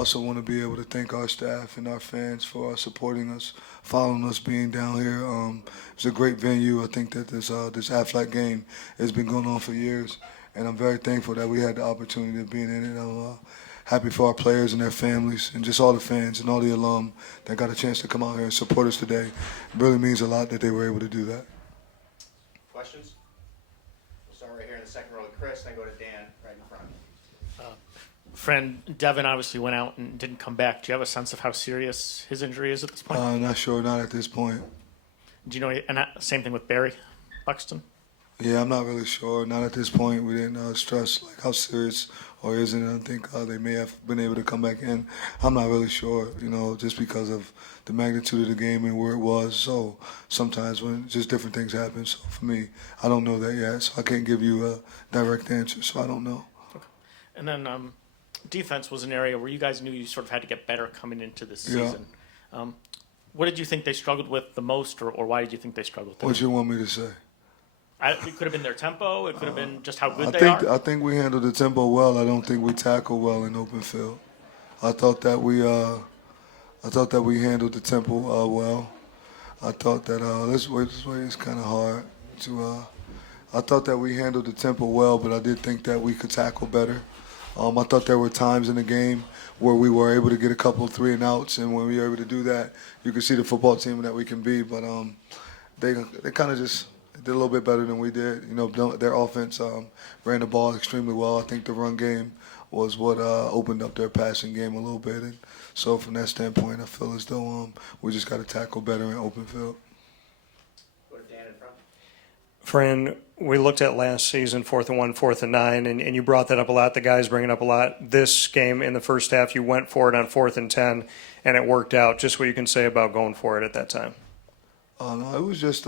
also want to be able to thank our staff and our fans for supporting us, following us, being down here. It's a great venue. I think that this Aflac game has been going on for years, and I'm very thankful that we had the opportunity of being in it. I'm happy for our players and their families and just all the fans and all the alum that got a chance to come out here and support us today. It really means a lot that they were able to do that. Questions? We'll start right here in the second row with Chris, then go to Dan right in front. Friend Devin obviously went out and didn't come back. Do you have a sense of how serious his injury is at this point? Not sure, not at this point. Do you know? And same thing with Barry Buxton. Yeah, I'm not really sure. Not at this point. We didn't stress like how serious or isn't it. I think they may have been able to come back in. I'm not really sure, just because of the magnitude of the game and where it was. So sometimes when just different things happen. So for me, I don't know that yet. So I can't give you a direct answer. So I don't know. Okay. And then defense was an area where you guys knew you sort of had to get better coming into this season. What did you think they struggled with the most, or why did you think they struggled? What do you want me to say? It could have been their tempo. It could have been just how good they are. I think we handled the tempo well. I don't think we tackled well in open field. I thought that we handled the tempo well. I thought that this way is kind of hard to. I thought that we handled the tempo well, but I did think that we could tackle better. I thought there were times in the game where we were able to get a couple of 3 and outs, and when we were able to do that, you could see the football team that we can be. But they kind of just did a little bit better than we did. Their offense ran the ball extremely well. I think the run game was what opened up their passing game a little bit. And so from that standpoint, I feel as though we just got to tackle better in open field. Go to Dan in front. Fran, we looked at last season, 4th and 1, 4th and 9, and you brought that up a lot. The guys bring it up a lot. This game in the first half, you went for it on 4th and 10, and it worked out. Just what you can say about going for it at that time. No, it was just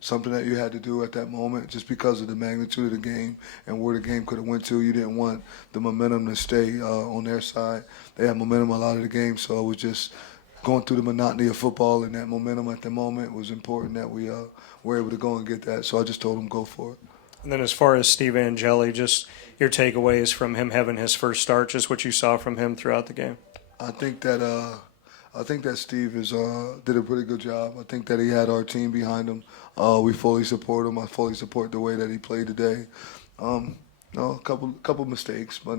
something that you had to do at that moment just because of the magnitude of the game and where the game could have went to. You didn't want the momentum to stay on their side. They had momentum a lot of the game, so it was just going through the monotony of football, and that momentum at the moment was important that we were able to go and get that. So I just told them go for it. And then as far as Steve Angeli, just your takeaways from him having his first start, just what you saw from him throughout the game. I think that Steve did a pretty good job. I think that he had our team behind him. We fully support him. I fully support the way that he played today. A couple mistakes, but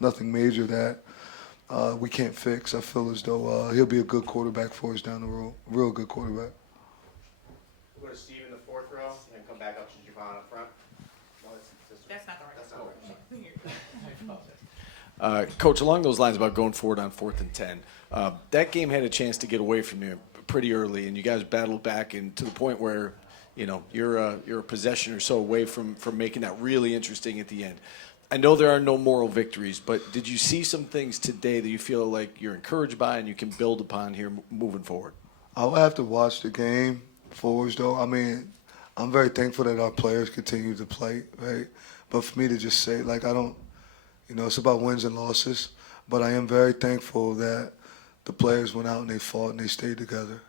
nothing major that we can't fix. I feel as though he'll be a good quarterback for us down the road. Real good quarterback. We'll go to Steve in the 4th row, and then come back up to Javon up front. No, That's not the right. That's not right. Coach, along those lines about going forward on 4th and 10, that game had a chance to get away from you pretty early, and you guys battled back, and to the point where you're a possession or so away from making that really interesting at the end. I know there are no moral victories, but did you see some things today that you feel like you're encouraged by and you can build upon here moving forward? I'll have to watch the game forwards, though. I mean, I'm very thankful that our players continue to play, right? But for me to just say, it's about wins and losses. But I am very thankful that the players went out and they fought and they stayed together.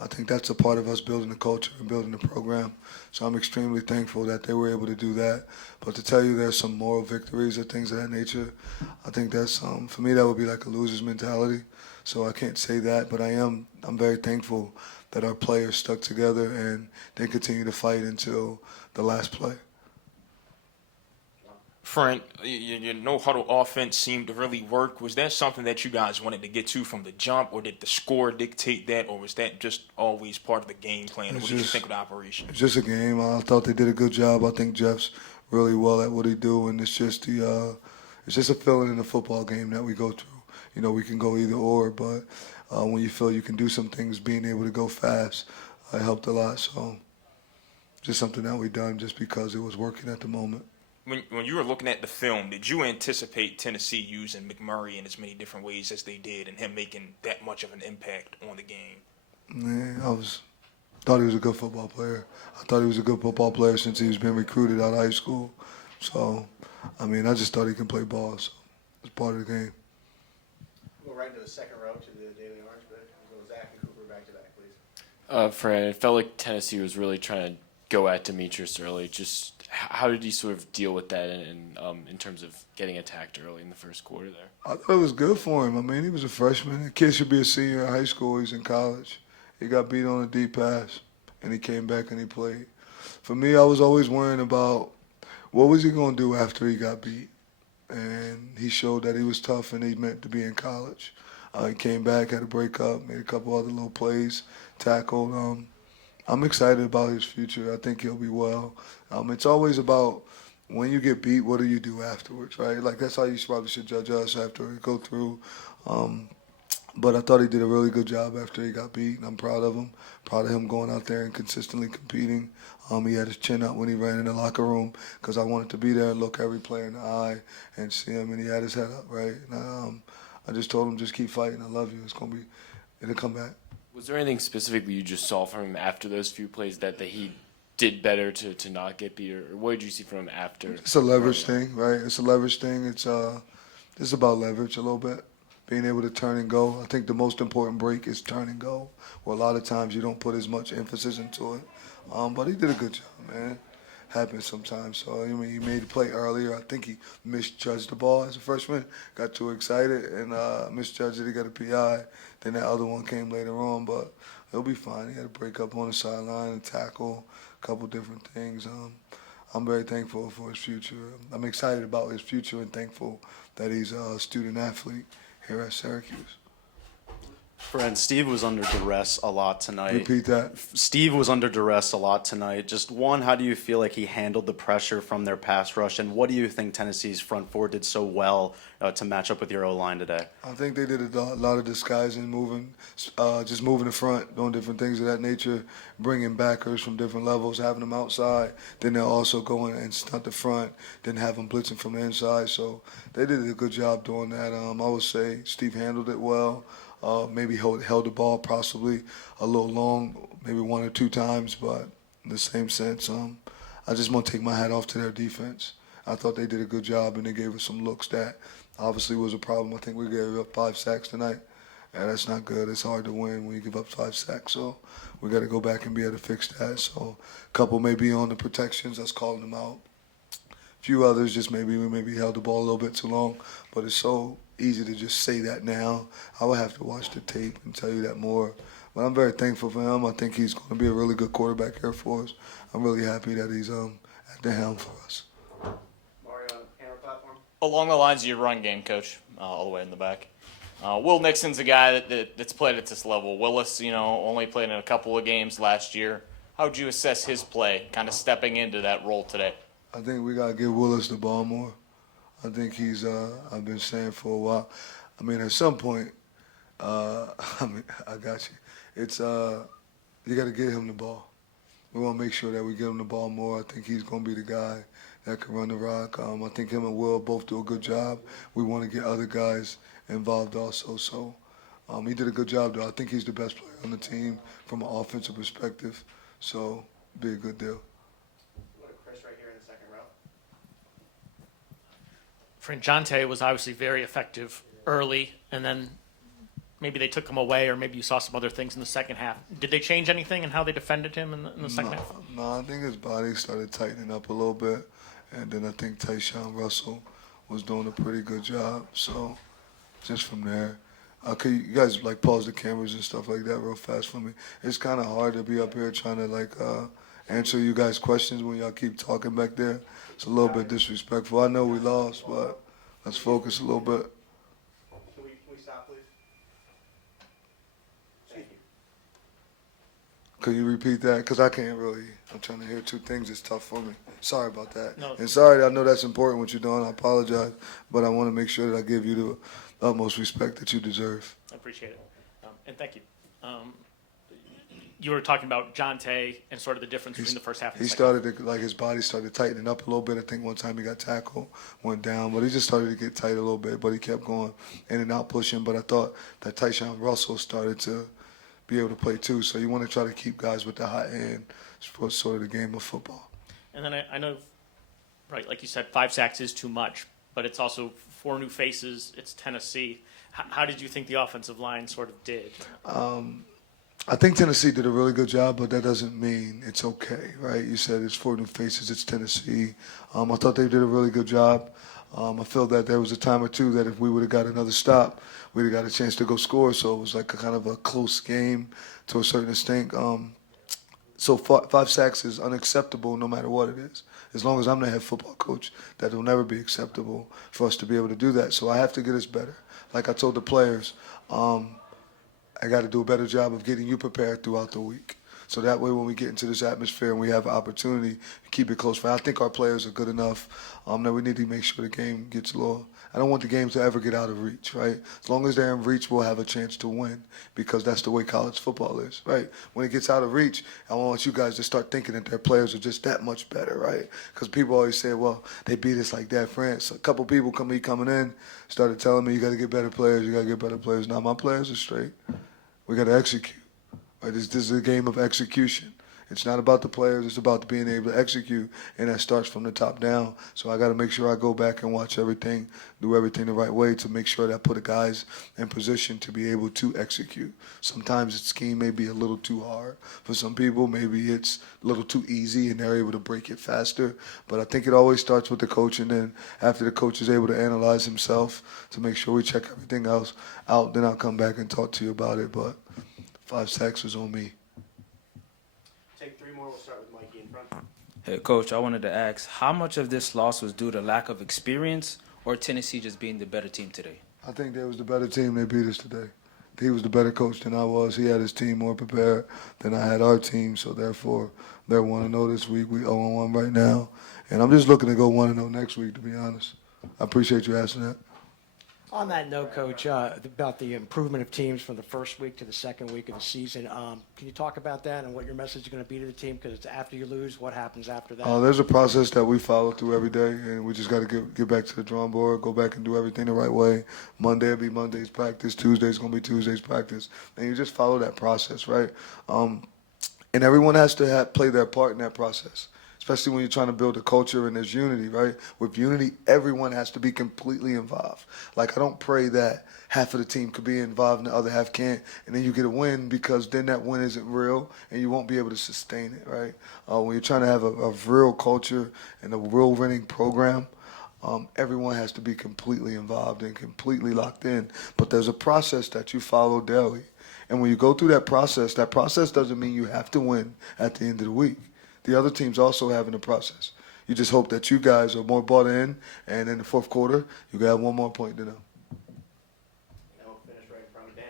I think that's a part of us building the culture and building the program. So I'm extremely thankful that they were able to do that. But to tell you there's some moral victories or things of that nature, I think that's, for me, that would be like a loser's mentality. So I can't say that, but I'm very thankful that our players stuck together and they continue to fight until the last play. Fran, your no-huddle offense seemed to really work. Was that something that you guys wanted to get to from the jump, or did the score dictate that, or was that just always part of the game plan? What did you think of the operation? It's just a game. I thought they did a good job. I think Jeff's really well at what he do, and it's just a feeling in the football game that we go through. We can go either or, but when you feel you can do some things, being able to go fast, it helped a lot. So just something that we done just because it was working at the moment. When you were looking at the film, did you anticipate Tennessee using McMurray in as many different ways as they did and him making that much of an impact on the game? Yeah, thought he was a good football player. I thought he was a good football player since he was being recruited out of high school. So, I just thought he can play ball. So it's part of the game. We'll go right into the second row to the Daily Orange, but we'll go Zach and Cooper back to back, please. Fran, it felt like Tennessee was really trying to go at Demetrius early. Just how did he sort of deal with that in terms of getting attacked early in the first quarter there? I thought it was good for him. I mean, he was a freshman. The kid should be a senior in high school. He's in college. He got beat on a deep pass, and he came back and he played. For me, I was always worrying about what was he going to do after he got beat. And he showed that he was tough and he meant to be in college. He came back, had a breakup, made a couple other little plays, tackled. I'm excited about his future. I think he'll be well. It's always about when you get beat, what do you do afterwards, right? Like, that's how you probably should judge us after we go through. But I thought he did a really good job after he got beat, and I'm proud of him. Proud of him going out there and consistently competing. He had his chin up when he ran in the locker room because I wanted to be there and look every player in the eye and see him, and he had his head up, right? And, I just told him, just keep fighting. I love you. It'll come back. Was there anything specifically you just saw from him after those few plays that he did better to not get beat, or what did you see from him after? It's a leverage thing, right? It's a leverage thing. It's about leverage a little bit, being able to turn and go. I think the most important break is turn and go, where a lot of times you don't put as much emphasis into it. But he did a good job, man. Happens sometimes. So, I mean, he made a play earlier. I think he misjudged the ball as a freshman, got too excited and misjudged it. He got a PI. Then that other one came later on, but he'll be fine. He had a break up on the sideline, a tackle, a couple different things. I'm very thankful for his future. I'm excited about his future and thankful that he's a student athlete here at Syracuse. Fran, Steve was under duress a lot tonight. Repeat that. Steve was under duress a lot tonight. Just one, how do you feel like he handled the pressure from their pass rush, and what do you think Tennessee's front four did so well to match up with your O-line today? I think they did a lot of disguising, just moving the front, doing different things of that nature, bringing backers from different levels, having them outside. Then they'll also go in and stunt the front, then have them blitzing from the inside. So they did a good job doing that. I would say Steve handled it well. Maybe held the ball possibly a little long, maybe one or two times, but in the same sense, I just want to take my hat off to their defense. I thought they did a good job, and they gave us some looks that obviously was a problem. I think we gave up 5 sacks tonight, and that's not good. It's hard to win when you give up 5 sacks, so we got to go back and be able to fix that. So a couple maybe on the protections, us calling them out. A few others just we maybe held the ball a little bit too long, but it's so easy to just say that now. I would have to watch the tape and tell you that more. But I'm very thankful for him. I think he's going to be a really good quarterback here for us. I'm really happy that he's at the helm for us. Mario on the camera platform. Along the lines of your run game, Coach, all the way in the back. Will Nixon's a guy that's played at this level. Willis, only played in a couple of games last year. How would you assess his play, kind of stepping into that role today? I think we got to give Willis the ball more. I think he's, I've been saying for a while. I mean, at some point, I got you. It's, you got to get him the ball. We want to make sure that we get him the ball more. I think he's going to be the guy that can run the rock. I think him and Will both do a good job. We want to get other guys involved also. So he did a good job, though. I think he's the best player on the team from an offensive perspective. So be a good deal. Go to Chris right here in the second row. Jonte was obviously very effective early, and then maybe they took him away, or maybe you saw some other things in the second half. Did they change anything in how they defended him in the second half? No, I think his body started tightening up a little bit, and then I think Tyshawn Russell was doing a pretty good job. So just from there, could you guys pause the cameras and stuff like that real fast for me? It's kind of hard to be up here trying to answer you guys' questions when y'all keep talking back there. It's a little bit disrespectful. I know we lost, but let's focus a little bit. Can we stop, please? Thank you. Could you repeat that? Because I can't really. I'm trying to hear two things. It's tough for me. Sorry about that. No. And sorry, I know that's important what you're doing. I apologize. But I want to make sure that I give you the utmost respect that you deserve. I appreciate it. And thank you. You were talking about Jonte and sort of the difference between the first half and He the second. started to, his body started tightening up a little bit. I think one time he got tackled, went down, but he just started to get tight a little bit. But he kept going in and out pushing. But I thought that Tyshawn Russell started to be able to play too. So you want to try to keep guys with the hot hand for sort of the game of football. And then I know, right, like you said, 5 sacks is too much, but it's also 4 new faces. It's Tennessee. How did you think the offensive line sort of did? I think Tennessee did a really good job, but that doesn't mean it's okay, right? You said it's four new faces, it's Tennessee. I thought they did a really good job. I feel that there was a time or two that if we would have got another stop, we'd have got a chance to go score. So it was like a kind of a close game to a certain extent. So 5 sacks is unacceptable no matter what it is. As long as I'm the head football coach, that will never be acceptable for us to be able to do that. So I have to get us better. Like I told the players, I got to do a better job of getting you prepared throughout the week. So that way when we get into this atmosphere and we have an opportunity to keep it close. I think our players are good enough that we need to make sure the game gets low. I don't want the games to ever get out of reach, right? As long as they're in reach, we'll have a chance to win because that's the way college football is, right? When it gets out of reach, I want you guys to start thinking that their players are just that much better, right? Because people always say, well, they beat us like that, France. A couple people coming in started telling me, you got to get better players, you got to get better players. Now my players are straight. We got to execute. Right? This is a game of execution. It's not about the players. It's about being able to execute, and that starts from the top down. So I got to make sure I go back and watch everything, do everything the right way to make sure that I put the guys in position to be able to execute. Sometimes the scheme may be a little too hard. For some people, maybe it's a little too easy, and they're able to break it faster. But I think it always starts with the coach, and then after the coach is able to analyze himself to make sure we check everything else out, then I'll come back and talk to you about it. But 5 sacks was on me. Take 3 more. We'll start with Mikey in front. Hey, Coach, I wanted to ask, how much of this loss was due to lack of experience or Tennessee just being the better team today? I think they was the better team. They beat us today. He was the better coach than I was. He had his team more prepared than I had our team. So, therefore, they're 1-0 this week. We 0-1 right now. And I'm just looking to go 1-0 next week, to be honest. I appreciate you asking that. On that note, Coach, about the improvement of teams from the first week to the second week of the season, can you talk about that and what your message is going to be to the team? Because it's after you lose, what happens after that? There's a process that we follow through every day, and we just got to get back to the drawing board, go back and do everything the right way. Monday will be Monday's practice. Tuesday's going to be Tuesday's practice. And you just follow that process, right? And everyone has to play their part in that process, especially when you're trying to build a culture and there's unity, right? With unity, everyone has to be completely involved. Like, I don't pray that half of the team could be involved and the other half can't, and then you get a win because then that win isn't real and you won't be able to sustain it, right? When you're trying to have a real culture and a real winning program, everyone has to be completely involved and completely locked in. But there's a process that you follow daily. And when you go through that process doesn't mean you have to win at the end of the week. The other team's also having a process. You just hope that you guys are more bought in, and in the fourth quarter, you got 1 more point than them. And we'll finish right in front of Dan.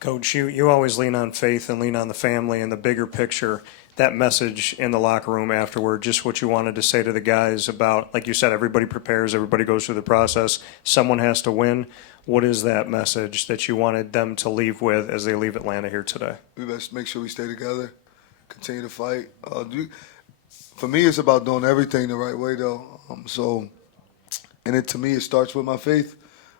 Coach, you always lean on faith and lean on the family and the bigger picture. That message in the locker room afterward, just what you wanted to say to the guys about, like you said, everybody prepares, everybody goes through the process. Someone has to win. What is that message that you wanted them to leave with as they leave Atlanta here today? We best make sure we stay together, continue to fight. For me, it's about doing everything the right way, though. To me, it starts with my faith,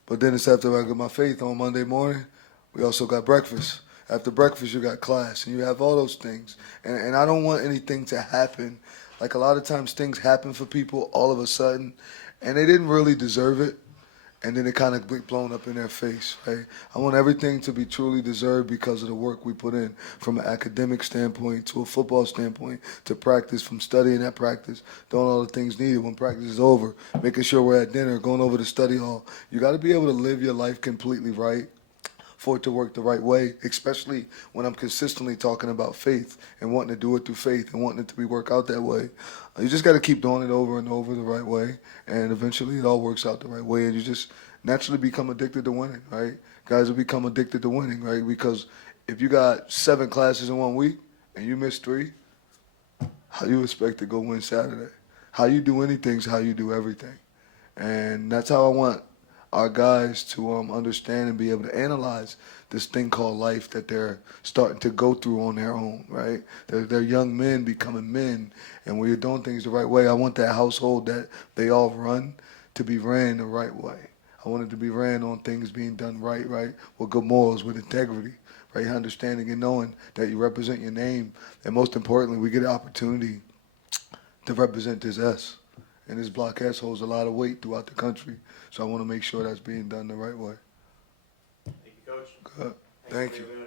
but then it's after I get my faith on Monday morning, we also got breakfast. After breakfast, you got class, and you have all those things. And I don't want anything to happen. Like, a lot of times things happen for people all of a sudden, and they didn't really deserve it. And then it kind of get blown up in their face, right? I want everything to be truly deserved because of the work we put in, from an academic standpoint to a football standpoint to practice, from studying at practice, doing all the things needed when practice is over, making sure we're at dinner, going over to study hall. You got to be able to live your life completely right for it to work the right way, especially when I'm consistently talking about faith and wanting to do it through faith and wanting it to be work out that way. You just got to keep doing it over and over the right way, and eventually it all works out the right way, and you just naturally become addicted to winning, right? Guys will become addicted to winning, right? Because if you got 7 classes in 1 week and you miss 3, how you expect to go win Saturday? How you do anything is how you do everything. And that's how I want our guys to understand and be able to analyze this thing called life that they're starting to go through on their own, right? They're young men becoming men, and when you're doing things the right way, I want that household that they all run to be ran the right way. I want it to be ran on things being done right, with good morals, with integrity, right? Understanding and knowing that you represent your name, and most importantly, we get an opportunity to represent this S. And this block S holds a lot of weight throughout the country. So I want to make sure that's being done the right way. Thank you, Coach. Good. Thank you.